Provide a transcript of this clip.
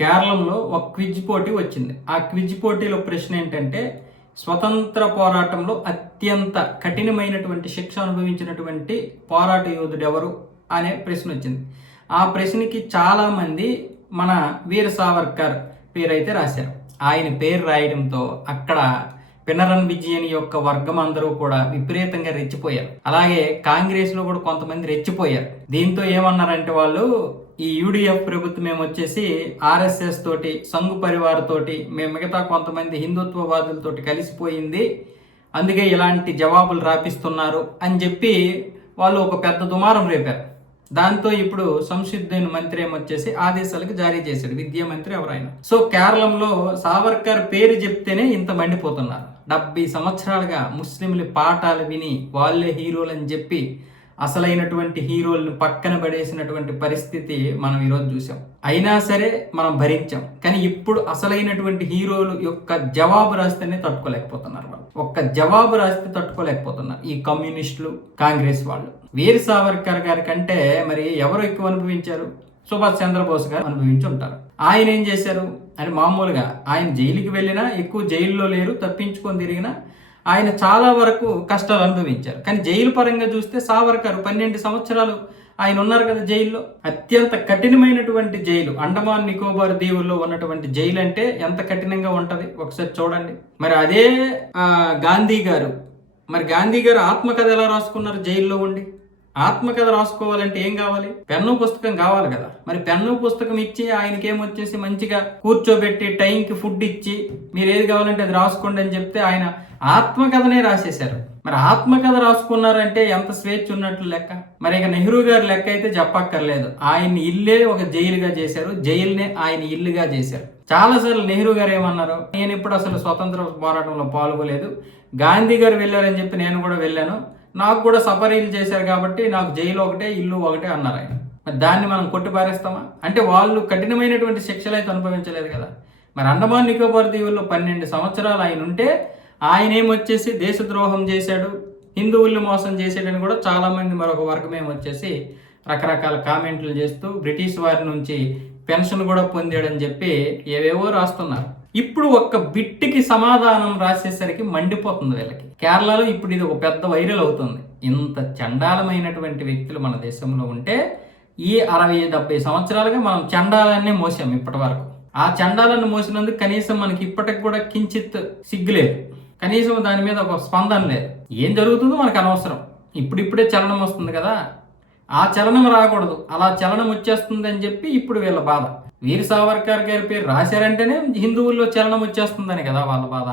కేరళంలో ఒక క్విజ్ పోటీ వచ్చింది. ఆ క్విజ్ పోటీలో ప్రశ్న ఏంటంటే, స్వతంత్ర పోరాటంలో అత్యంత కఠినమైనటువంటి శిక్ష అనుభవించినటువంటి పోరాట యోధుడు ఎవరు అనే ప్రశ్న వచ్చింది. ఆ ప్రశ్నకి చాలామంది మన వీర సావర్కర్ పేరు అయితే రాశారు. ఆయన పేరు రాయడంతో అక్కడ పినరన్ విజయన్ యొక్క వర్గం అందరూ కూడా విపరీతంగా రెచ్చిపోయారు. అలాగే కాంగ్రెస్ లో కూడా కొంతమంది రెచ్చిపోయారు. దీంతో ఏమన్నారంటే వాళ్ళు, ఈ యూడిఎఫ్ ప్రభుత్వం ఏమొచ్చేసి ఆర్ఎస్ఎస్ తోటి, సంఘ్ పరివార్ తోటి, మేము మిగతా కొంతమంది హిందుత్వవాదులతోటి కలిసిపోయింది, అందుకే ఇలాంటి జవాబులు రాపిస్తున్నారు అని చెప్పి వాళ్ళు ఒక పెద్ద దుమారం రేపారు. దాంతో ఇప్పుడు సంసిద్ధున్ మంత్రి ఏమొచ్చేసి ఆదేశాలకు జారీ చేశాడు, విద్యా మంత్రి ఎవరైనా. సో కేరళంలో సావర్కర్ పేరు చెప్తేనే ఇంత మండిపోతున్నారు. 70 సంవత్సరాలుగా ముస్లింలు పాఠాలు విని వాళ్ళే హీరోలు అని చెప్పి అసలైనటువంటి హీరోలను పక్కన పడేసినటువంటి పరిస్థితి మనం ఈరోజు చూసాం. అయినా సరే మనం భరించాం. కానీ ఇప్పుడు అసలైనటువంటి హీరోలు యొక్క జవాబు రాస్తేనే తట్టుకోలేకపోతున్నారు. వాళ్ళు ఒక్క జవాబు రాస్తే తట్టుకోలేకపోతున్నారు ఈ కమ్యూనిస్టులు, కాంగ్రెస్ వాళ్ళు. వీర సావర్కర్ గారి కంటే మరి ఎవరు ఎక్కువ అనుభవించారు? సుభాష్ చంద్రబోస్ గారు అనుభవించి ఉంటారు. ఆయన ఏం చేశారు అని, మామూలుగా ఆయన జైలుకి వెళ్ళినా, ఎక్కువ జైల్లో లేరు, తప్పించుకొని తిరిగినా ఆయన చాలా వరకు కష్టాలు అనుభవించారు. కానీ జైలు పరంగా చూస్తే సావర్కర్ 12 సంవత్సరాలు ఆయన ఉన్నారు కదా జైల్లో. అత్యంత కఠినమైనటువంటి జైలు, అండమాన్ నికోబార్ దీవుల్లో ఉన్నటువంటి జైలు అంటే ఎంత కఠినంగా ఉంటది ఒకసారి చూడండి. మరి అదే గాంధీ గారు ఆత్మకథ ఎలా రాసుకున్నారు జైల్లో ఉండి? ఆత్మకథ రాసుకోవాలంటే ఏం కావాలి? పెన్ను పుస్తకం కావాలి కదా. మరి పెన్ను పుస్తకం ఇచ్చి ఆయనకి ఏమొచ్చేసి మంచిగా కూర్చోబెట్టి టైంకి ఫుడ్ ఇచ్చి మీరు ఏది కావాలంటే అది రాసుకోండి అని చెప్తే ఆయన ఆత్మకథనే రాసేశారు. మరి ఆత్మకథ రాసుకున్నారంటే ఎంత స్వేచ్ఛ ఉన్నట్లు లెక్క. మరి ఇక నెహ్రూ గారి లెక్క అయితే చెప్పక్కర్లేదు. ఆయన ఇల్లే ఒక జైలుగా చేశారు, జైలునే ఆయన ఇల్లుగా చేశారు. చాలాసార్లు నెహ్రూ గారు ఏమన్నారు, నేను ఇప్పుడు అసలు స్వతంత్ర పోరాటంలో పాల్గొలేదు, గాంధీ గారు వెళ్ళారని చెప్పి నేను కూడా వెళ్ళాను, నాకు కూడా సఫరీలు చేశారు కాబట్టి నాకు జైలు ఒకటే, ఇల్లు ఒకటే అన్నారు ఆయన. మరి దాన్ని మనం కొట్టిపారేస్తామా? అంటే వాళ్ళు కఠినమైనటువంటి శిక్షలు అయితే అనుభవించలేదు కదా. మరి అండమాన్ నికోబార్ దీవుల్లో 12 సంవత్సరాలు ఆయన ఉంటే ఆయన ఏమొచ్చేసి దేశద్రోహం చేశాడు, హిందువుల్ని మోసం చేశాడని కూడా చాలా మంది మరొక వర్గం ఏమొచ్చేసి రకరకాల కామెంట్లు చేస్తూ బ్రిటిష్ వారి నుంచి పెన్షన్ కూడా పొందాడని చెప్పి ఏవేవో రాస్తున్నారు. ఇప్పుడు ఒక్క బిట్టికి సమాధానం రాసేసరికి మండిపోతుంది వీళ్ళకి. కేరళలో ఇప్పుడు ఇది ఒక పెద్ద వైరల్ అవుతుంది. ఇంత చండాలమైనటువంటి వ్యక్తులు మన దేశంలో ఉంటే ఈ 60-70 సంవత్సరాలుగా మనం చండాలన్నే మోసాం ఇప్పటి వరకు. ఆ చండాలను మోసినందుకు కనీసం మనకి ఇప్పటికి కూడా కించిత్ సిగ్గులేదు, కనీసం దాని మీద ఒక స్పందన లేదు. ఏం జరుగుతుందో మనకు అనవసరం. ఇప్పుడిప్పుడే చలనం వస్తుంది కదా, ఆ చలనం రాకూడదు, అలా చలనం వచ్చేస్తుంది అని చెప్పి ఇప్పుడు వీళ్ళ బాధ. వీర సావర్కర్ గారి పేరు రాశారంటేనే హిందువుల్లో చలనం వచ్చేస్తుందని కదా వాళ్ళ బాధ.